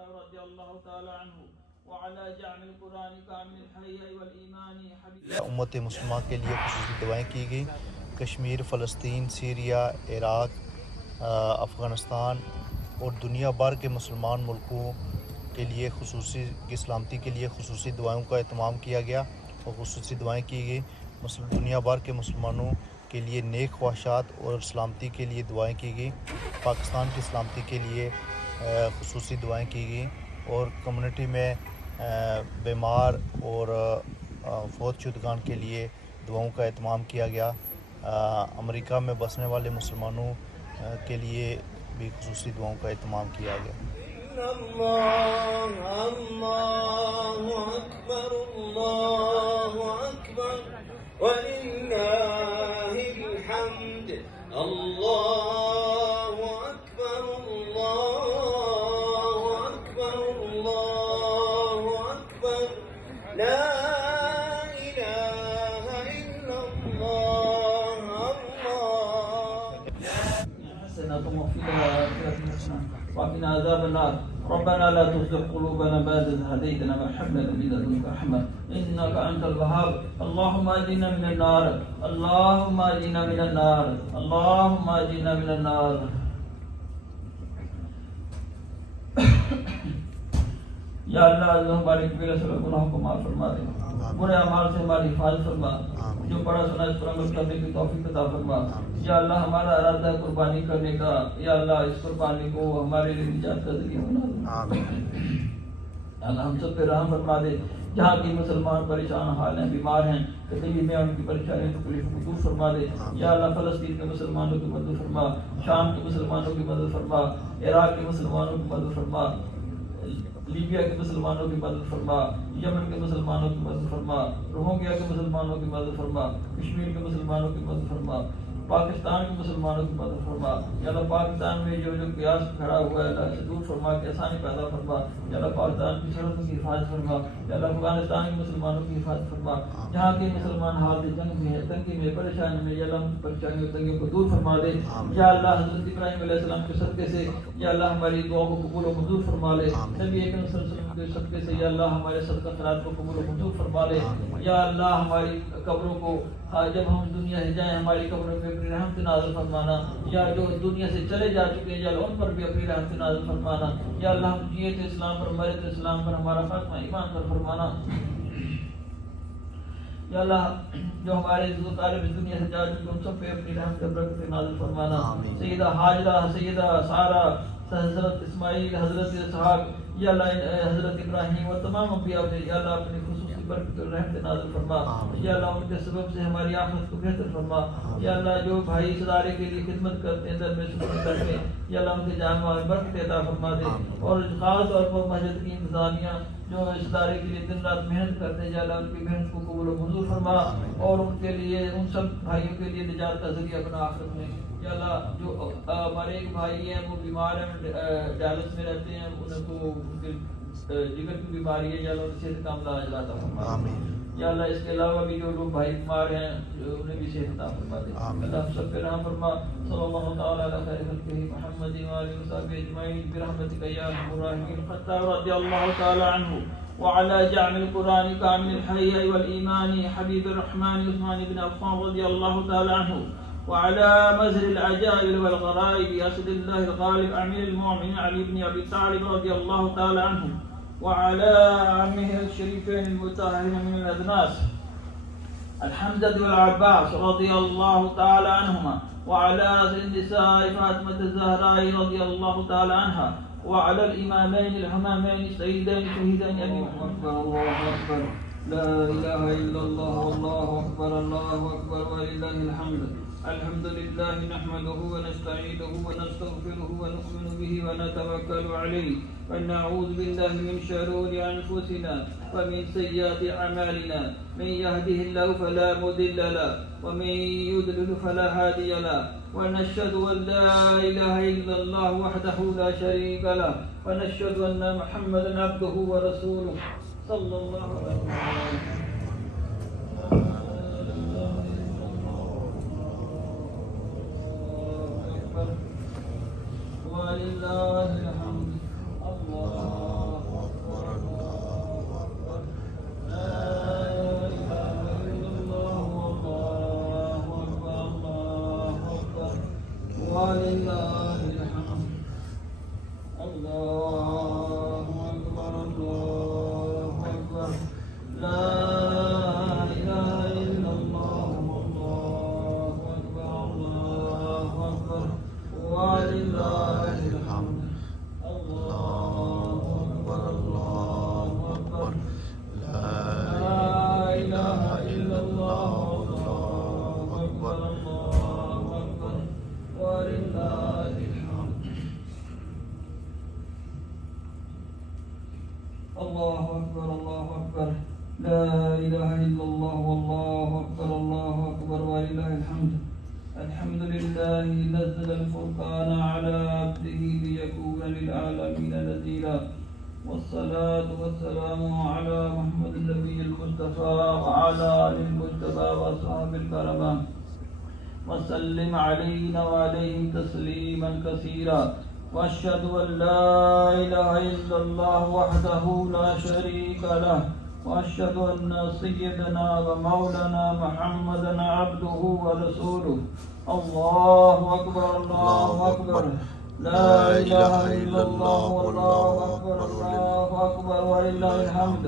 الخطاب رضي الله تعالى عنه وعلى جعل القرآن كامل الحياء والإيمان حبيب उम्मत मुसलमान के लिए खुसूसी दुआएं की गई। कश्मीर, फ़लस्तीन, सीरिया, इराक़, अफ़गानिस्तान और दुनिया भर के मुसलमान मुल्कों के लिए खुसूसी की सलामती के लिए खुसूसी दुआओं का एहतमाम किया गया और खुसूसी दुआएं की गई। दुनिया भर के मुसलमानों के लिए नेक ख्वाहिशात और सलामती के लिए दुआएं की गई। पाकिस्तान की सलामती के लिए खुसूसी दुआएं की गई और कम्युनिटी में बीमार और फौत शुदगान के लिए दुआओं का एहतमाम किया गया। अमेरिका में बसने वाले मुसलमानों के लिए भी खुसूसी दुआओं का एहतमाम किया गया। وقنا عذاب النار ربنا لا تزغ قلوبنا بعد إذ هديتنا وهب لنا من لدنك رحمة إنك أنت الوهاب اللهم أجرنا من النار اللهم أجرنا من النار اللهم أجرنا من النار या अल्लाह हमारे कबीरा से गुनाहों को माफ फरमा दे, बुरे अमाल से हमारी हिफाजत फरमा, जो पढ़ा सुना इस पर अमल करने की तौफीक अता फरमा। या अल्लाह हमारा इरादा है कुर्बानी करने का, या अल्लाह इस कुर्बानी को हमारे लिए निजात का ज़रिया बना दे। अल्लाह हम सब पे रहम फरमा दे। जहाँ की मुसलमान परेशान हाल हैं, बीमार हैं, तकलीफ में उनकी परेशानियों तकलीफों को दूर फरमा दे। या अल्लाह फ़लस्तीन के मुसलमानों की मदद फरमा, शाम के मुसलमानों की मदद फरमा, इराक़ के मुसलमानों की मदद फरमा, लीबिया के मुसलमानों की मदद फरमा, यमन के मुसलमानों की मदद फरमा, रोहिंग्या के मुसलमानों की मदद फरमा, कश्मीर के मुसलमानों की मदद फरमा, पाकिस्तान के मुसलमानों की मदद फरमा। या अल्लाह पाकिस्तान में जो कयास खड़ा हुआ है अल्लाह से दूर फरमा के आसानी पैदा फरमा। या अल्लाह पाकिस्तान की सरहदों की हिफाजत फरमा। या अल्लाह अफगानिस्तान के मुसलमानों की हिफाजत फरमा। जहाँ के मुसलमान हाल जंग में है, तंगी में, परेशानी में, या अल्लाह उनकी परेशानियों तंगियों को दूर फरमा दे। या अल्लाह हज़रत इब्राहीम अलैहिस्सलाम के सदक़े से या अल्लाह हमारी दुआ को कबूल व मंजूर फरमा ले। नबी अकरम सल्लल्लाहु अलैहि वसल्लम के सदक़े से या अल्लाह हमारे सदका खैरात को कबूल व मंजूर फरमा ले। या अल्लाह हमारी कब्रों को जब हम दुनिया से जाएं हमारी कब्रों पे अपनी रहमत नाज़िल फरमाना। या जो दुनिया से चले जा चुके हैं या उन पर भी अपनी रहमत नाज़िल फरमाना। या अल्लाह हम जिए थे इस्लाम पर, मरे थे इस्लाम पर, हमारा खात्मा ईमान पर फरमाना। या अल्लाह जो हमारे तालिब दुनिया से जा चुके उन सब पे अपनी रहमत बरकत नाज़िल फरमाना। सैयदा हाजरा, सैयदा सारा, हज़रत इस्माइल, हज़रत इसहाक़, या अल्लाह हज़रत इब्राहीम और तमाम अंबिया पे या अल्लाह अपनी खुसूसी बरकत और रहमत नाज़िल फरमा। या अल्लाह उनके सबब से हमारी आखिरत को बेहतर फरमा। या अल्लाह जो भाई इस इदारे के लिए खिदमत करते हैं दर में सुनत करके या अल्लाह उनके जामा में बरकत अता फरमा दे। और ख़ास तौर पर मस्जिद की इंतज़ामिया जो इस इदारे के लिए दिन रात मेहनत करते हैं या अल्लाह उनकी मेहनत को कबूल व मंजूर फरमा और उनके लिए उन सब भाइयों के लिए निजात का ज़रिया बना आखिरत में। या अल्लाह जो हमारे एक भाई हैं वो बीमार हैं, डायलिसिस में रहते हैं, उनको उनके जिगर की बीमारी है, या अल्लाह उनसे काम इलाज अता फरमा। या अल्लाह इसके अलावा भी जो लोग भाई बीमार हैं उन्हें भी सेहत अता फरमा दे। अल्लाह हम सब पे रहम फरमा। सल्लल्लाहु तआला अला खैरि खल्क़िही मुहम्मदिन व आलिहि व सहबिही अजमईन बिरहमतिका या अरहमर राहिमीन। ख़त्ताब रज़ियल्लाहु तआला अन्हु व अला जअल कुरान कामिल हय्य वल ईमान हबीबुर रहमान उस्मान इब्न अफ़्फ़ान रज़ियल्लाहु तआला अन्हु وعلى مزر العجائب والغرائب أسد الله الغالب أمير المؤمنين علي بن أبي طالب رضي الله تعالى عنه وعلى عمه الشريفين المطهرين من الأدناس الحمزة والعباس رضي الله تعالى عنهما وعلى النساء فاطمة الزهراء رضي الله تعالى عنها وعلى الإمامين الحمامين السيدين شهيدين أبي محمد الله أكبر لا إله إلا الله والله أكبر الله أكبر ولله الحمد. الحمد لله نحمده ونستعينه ونستغفره ونؤمن به ونتوكل عليه ونعوذ بالله من شرور أنفسنا ومن سيئات أعمالنا من يهده الله فلا مضل له ومن يضلل فلا هادي له ونشهد أن لا إله إلا الله وحده لا شريك له ونشهد أن محمدا عبده ورسوله صلى الله عليه وسلم. ولله الحمد. الله वलिल्लाहिल हम्द। अल्लाहु अकबर, अल्लाहु अकबर, ला इलाहा इल्लल्लाह, अल्लाहु अकबर, अल्लाहु अकबर, वलिल्लाहिल हम्द। अल्लाहु अकबर, अल्लाहु अकबर, ला इलाहा इल्लल्लाह, अल्लाहु अकबर, अल्लाहु अकबर, वलिल्लाहिल हम्द। अल्लाहु अकबर, अल्लाहु अकबर, ला इलाहा इल्लल्लाह, अल्लाहु अकबर, अल्लाहु अकबर, वलिल्लाहिल हम्द। अल्हम्दुलिल्लाहि नज़्ज़ल अल-फुरक़ान अला अब्दिही लियकून लिल-आलमीन नज़ीरा। वस्सलातु वस्सलामु अला मुहम्मदिन नबिय्यिल मुस्तफ़ा व अला आलिल मुज्तबा व अस्हाबिल करama। वसल्लिम अलैना व अलैहिम तस्लीमन कसीरा। वअशहदु अन ला इलाहा इल्लल्लाह वहदहु ला शरीका लह वअशहदु अन्ना सय्यदना व मौलाना मुहम्मदन अब्दुहु व रसूलुहु। अल्लाहु अकबर, अल्लाहु अकबर, ला इलाहा इल्लल्लाह, अल्लाहु अकबर, अल्लाहु अकबर, वलिल्लाहिल हम्द।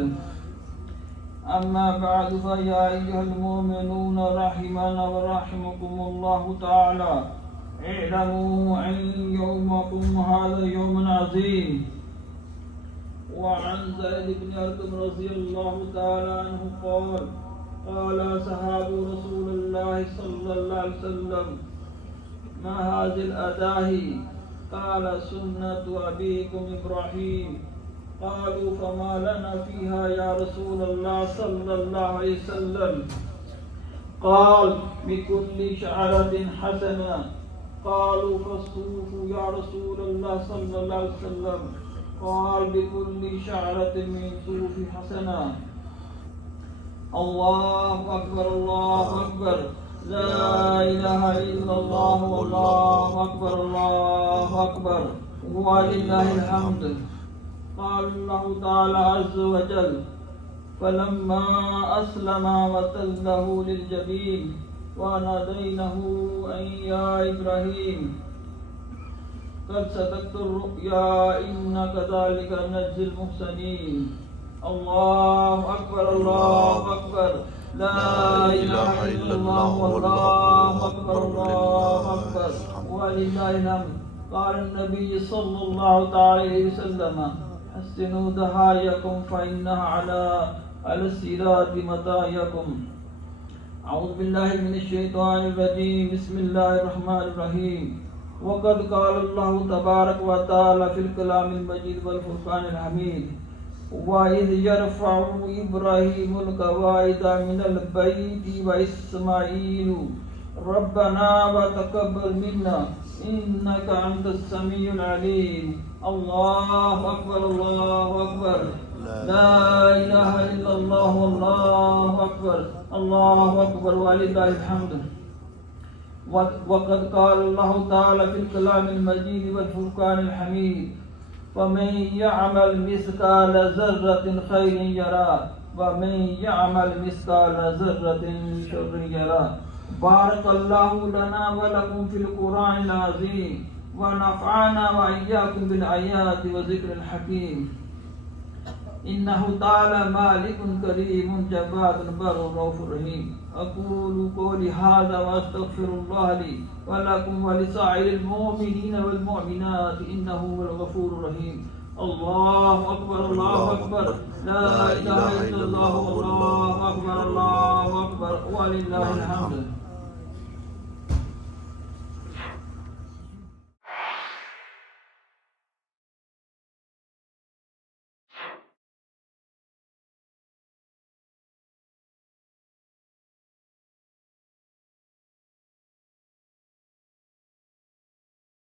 अम्मा बअद फया अय्युहल मुमिनून रहिमना व रहिमकुमुल्लाहु तआला। اعلموا أن يومكم هذا يوم عظيم। وعن زيد بن أرقم رضي الله تعالى عنه قال قال أصحاب رسول الله صلى الله عليه وسلم ما هذه الأداهي؟ قال سنة أبيكم إبراهيم. قالوا فما لنا فيها يا رسول الله صلى الله عليه وسلم؟ قال بكل شعرة حسنة. قالوا فالصوف يا رسول الله صلى الله عليه وسلم؟ قال بكل شعرة من صوف حسنة. الله أكبر، الله أكبر، لا إله إلا الله، والله أكبر، الله أكبر، ولله الحمد. قال الله تعالى عز وجل فلما أسلم وتله للجبين وناديناه أن يا إبراهيم قد صدقت الرؤيا إنا كذلك نجزي المحسنين. الله أكبر، الله أكبر، لا إله إلا الله، والله أكبر، الله أكبر، ولله الحمد. قال النبي صلى الله عليه وسلم حسنوا ضحاياكم فإنها على الصراط مطاياكم. أعوذ بالله من الشيطان الرجيم. بسم الله الرحمن الرحيم. وقد قال الله تبارك وتعالى في الكلام المجيد والفرقان الحميد وإذ يرفع إبراهيم القواعد من البيت وإسماعيل ربنا وتقبل منا إنك أنت السميع العليم. الله أكبر، الله أكبر، لا إله إلا الله، والله أكبر، الله أكبر، ولله الحمد. وقد قال الله تعالى في الكلام المجيد والفرقان الحميد فمن يعمل مثقال ذرة خير يرى ومن يعمل مثقال ذرة شر يرى. بارك الله لنا ولكم في القرآن العظيم ونفعنا وإياكم بالآيات وذكر الحكيم. إنه تعالى مالك كريم جبار بر رؤوف رحيم. أقول قولي هذا وأستغفر الله لي ولكم ولسائر المؤمنين والمؤمنات إنه هو الغفور الرحيم. الله أكبر، الله أكبر، لا إله إلا الله، والله أكبر، الله أكبر، ولله الحمد.